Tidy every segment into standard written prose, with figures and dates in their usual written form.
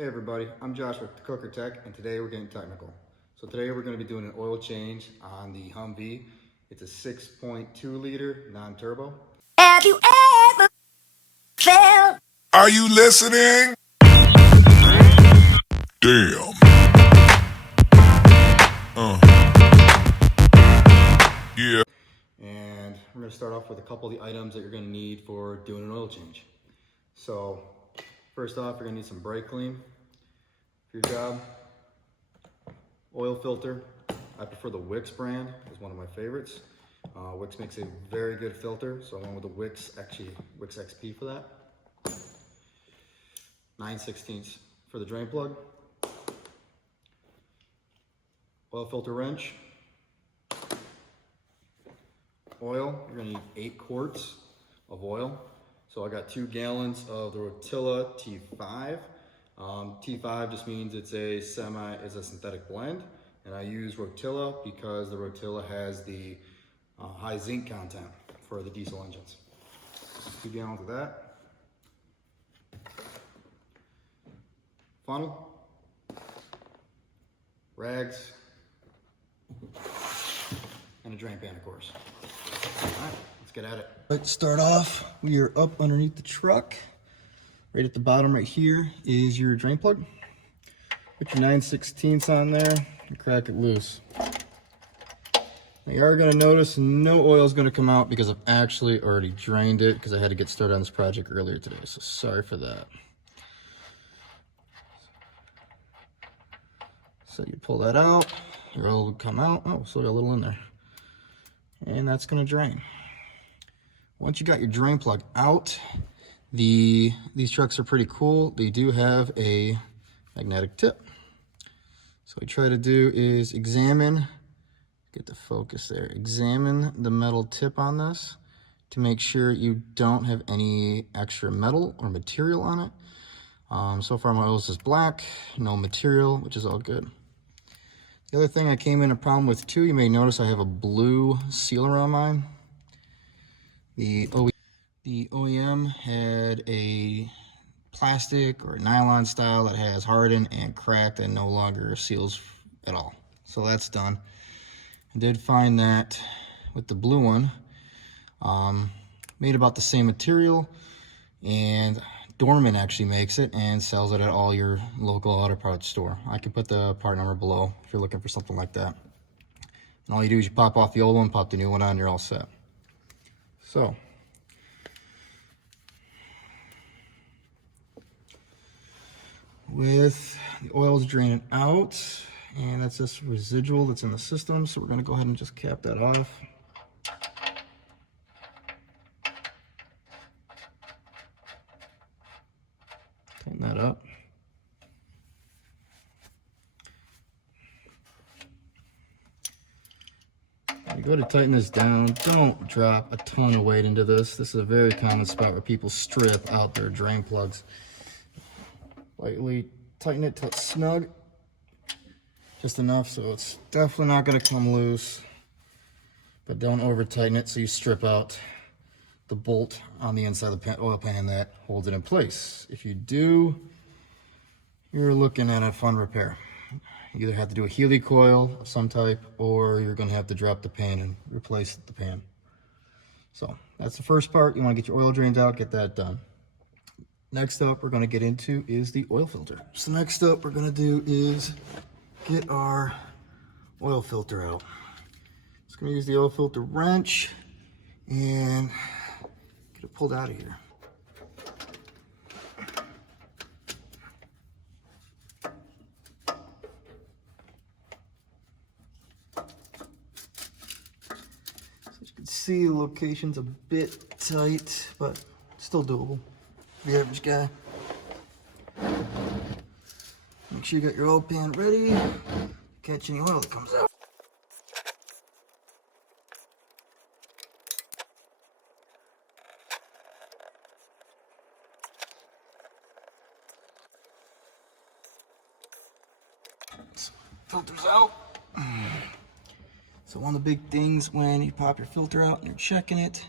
Hey everybody, I'm Josh with Cooker Tech, and today we're getting technical. So today we're going to be doing an oil change on the Humvee. It's a 6.2 liter non-turbo. Have you ever felt? Are you listening? Damn. Yeah. And we're going to start off with a couple of the items that you're going to need for doing an oil change. So first off, you're going to need some brake clean for your job. Oil filter. I prefer the Wix brand, it's one of my favorites. Wix makes a very good filter, so I went with the Wix XP for that. 9/16 for the drain plug. Oil filter wrench. Oil, you're gonna need 8 quarts of oil. So I got 2 gallons of the Rotella T5. T5 just means it's a synthetic blend. And I use Rotella because the Rotella has the high zinc content for the diesel engines. 2 gallons of that. Funnel, rags, and a drain pan, of course. All right, let's get at it. Let's start off. We are up underneath the truck. Right at the bottom right here is your drain plug. Put your 9/16 on there and crack it loose. Now you are going to notice no oil is going to come out because I've actually already drained it because I had to get started on this project earlier today. So sorry for that. So you pull that out, your oil will come out. Oh, still got a little in there. And that's going to drain. Once you got your drain plug out, these trucks are pretty cool. They do have a magnetic tip. So what I try to do is examine the metal tip on this to make sure you don't have any extra metal or material on it. So far my oil is black, no material, which is all good. The other thing I came in a problem with too, you may notice I have a blue sealer on mine. The OEM had a plastic or nylon style that has hardened and cracked and no longer seals at all. So that's done. I did find that with the blue one, made about the same material, and Dorman actually makes it and sells it at all your local auto parts store. I can put the part number below if you're looking for something like that. And all you do is you pop off the old one, pop the new one on, you're all set. So with the oil's draining out, and that's just residual that's in the system, so we're going to go ahead and just cap that off. Tighten that up. When you go to tighten this down, don't drop a ton of weight into this. This is a very common spot where people strip out their drain plugs. Lightly tighten it till it's snug, just enough so it's definitely not going to come loose, but don't over tighten it so you strip out the bolt on the inside of the oil pan that holds it in place. If you do, you're looking at a fun repair. You either have to do a Healy coil of some type, or you're going to have to drop the pan and replace the pan. So that's the first part. You want to get your oil drains out, get that done. Next up we're going to get into is the oil filter. So next up we're going to do is get our oil filter out. Just going to use the oil filter wrench and get it pulled out of here. So as you can see, the location's a bit tight, but still doable. The average guy. Make sure you got your oil pan ready. Catch any oil that comes out. So, filters out. So one of the big things when you pop your filter out and you're checking it,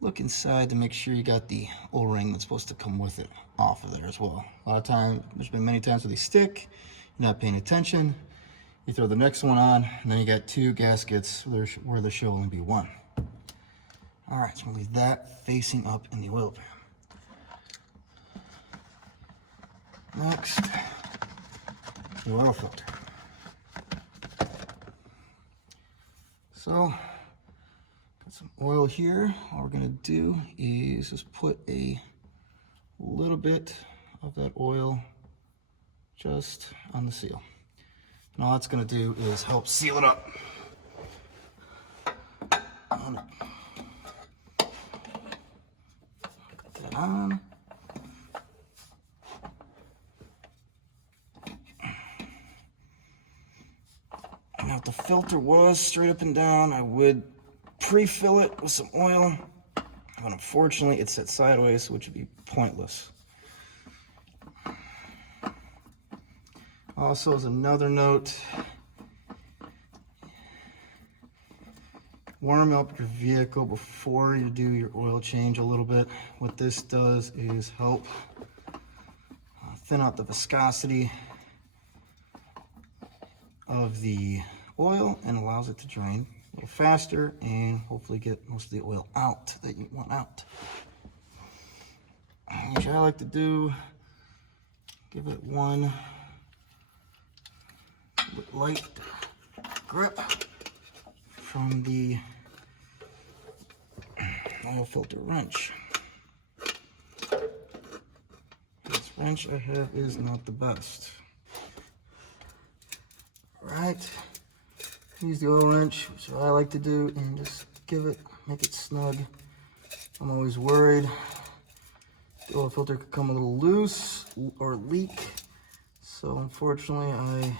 look inside to make sure you got the O-ring that's supposed to come with it off of there as well. A lot of times, there's been many times where they stick, you're not paying attention, you throw the next one on, and then you got two gaskets where there should only be one. All right, so we'll leave that facing up in the oil pan. Next, the oil filter. So, got some oil here. All we're gonna do is just put a little bit of that oil just on the seal. And all that's gonna do is help seal it up. Put that on. Now if the filter was straight up and down, I would pre-fill it with some oil. But unfortunately, it's set sideways, which would be pointless. Also, as another note, warm up your vehicle before you do your oil change a little bit. What this does is help thin out the viscosity of the oil and allows it to drain a little faster and hopefully get most of the oil out that you want out. Which I like to do, give it one light grip from the oil filter wrench. This wrench I have is not the best. Right, use the oil wrench, which is what I like to do, and just make it snug. I'm always worried the oil filter could come a little loose or leak, so unfortunately I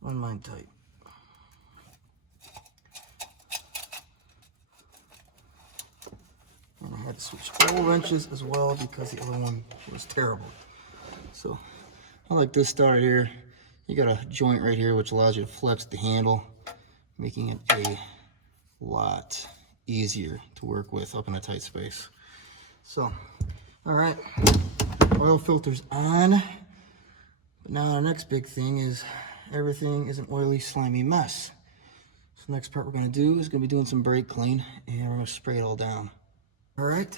run mine tight. And I had to switch oil wrenches as well because the other one was terrible. So I like this starter here. You got a joint right here which allows you to flex the handle, making it a lot easier to work with up in a tight space. So, all right, oil filter's on. But now our next big thing is everything is an oily, slimy mess. So the next part we're gonna do is gonna be doing some brake clean, and we're gonna spray it all down. All right,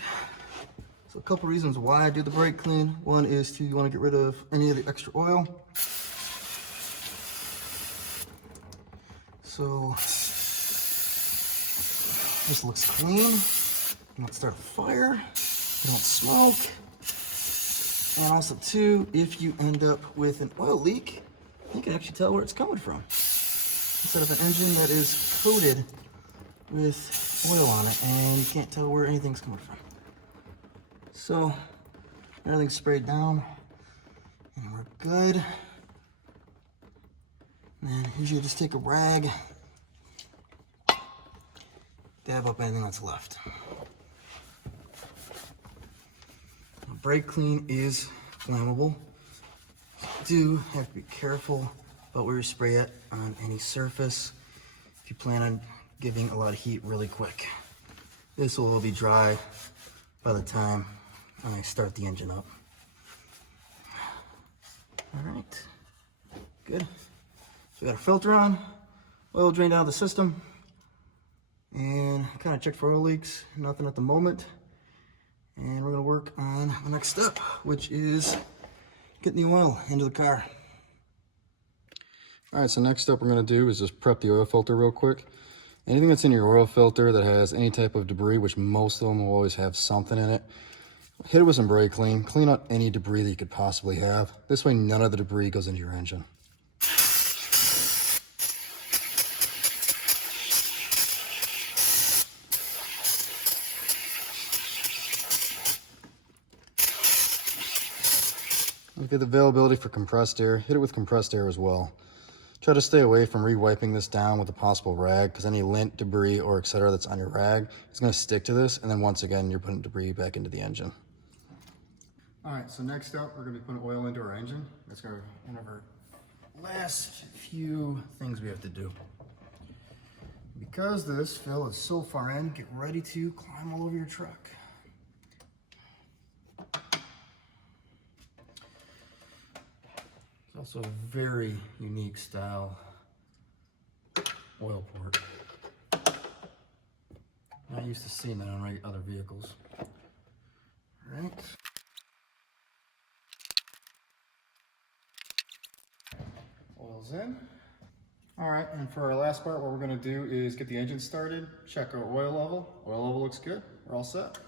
so a couple reasons why I do the brake clean. One is you wanna get rid of any of the extra oil. So this looks clean. You don't start a fire, you don't smoke. And also too, if you end up with an oil leak, you can actually tell where it's coming from. Instead of an engine that is coated with oil on it and you can't tell where anything's coming from. So everything's sprayed down and we're good. And then usually just take a rag, dab up anything that's left. Brake clean is flammable. Do have to be careful about where you spray it on any surface if you plan on giving a lot of heat really quick. This will all be dry by the time I start the engine up. All right, good. So we got our filter on, oil drained out of the system, and kind of check for oil leaks. Nothing at the moment. And we're gonna work on the next step, which is getting the oil into the car. All right, so next step we're gonna do is just prep the oil filter real quick. Anything that's in your oil filter that has any type of debris, which most of them will always have something in it, hit it with some brake clean, clean out any debris that you could possibly have. This way none of the debris goes into your engine. Look at the availability for compressed air. Hit it with compressed air as well. Try to stay away from re-wiping this down with a possible rag, because any lint, debris, or etc. that's on your rag is going to stick to this, and then once again you're putting debris back into the engine. All right, so next up we're going to be putting oil into our engine. That's going to be one of our last few things we have to do. Because this fill is so far in, get ready to climb all over your truck. It's also a very unique style oil port. Not used to seeing that on other vehicles. All right. Oil's in. All right, and for our last part, what we're gonna do is get the engine started, check our oil level. Oil level looks good, we're all set.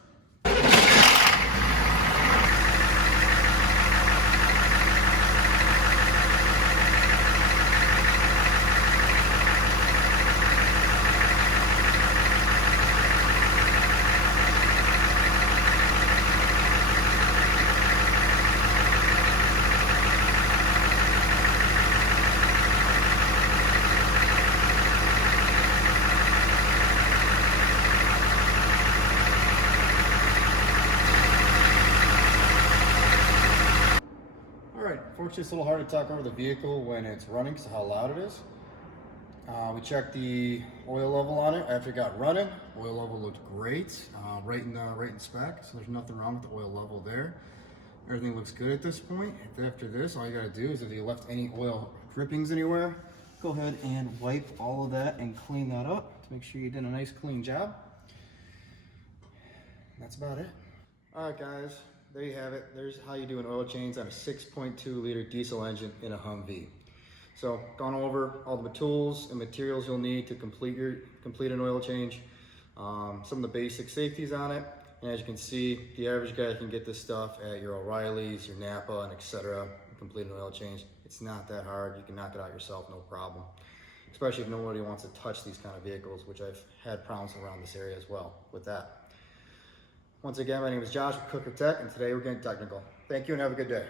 Fortunately, it's a little hard to talk over the vehicle when it's running because of how loud it is. We checked the oil level on it after it got running. Oil level looked great, right in spec, so there's nothing wrong with the oil level there. Everything looks good at this point. After this, all you gotta do is if you left any oil drippings anywhere, go ahead and wipe all of that and clean that up to make sure you did a nice clean job. That's about it. All right, guys. There you have it. There's how you do an oil change on a 6.2 liter diesel engine in a Humvee. So gone over all the tools and materials you'll need to complete an oil change. Some of the basic safeties on it. And as you can see, the average guy can get this stuff at your O'Reilly's, your Napa, and etc. Complete an oil change. It's not that hard. You can knock it out yourself, no problem. Especially if nobody wants to touch these kind of vehicles, which I've had problems around this area as well with that. Once again, my name is Josh with Cooker Tech, and today we're getting technical. Thank you and have a good day.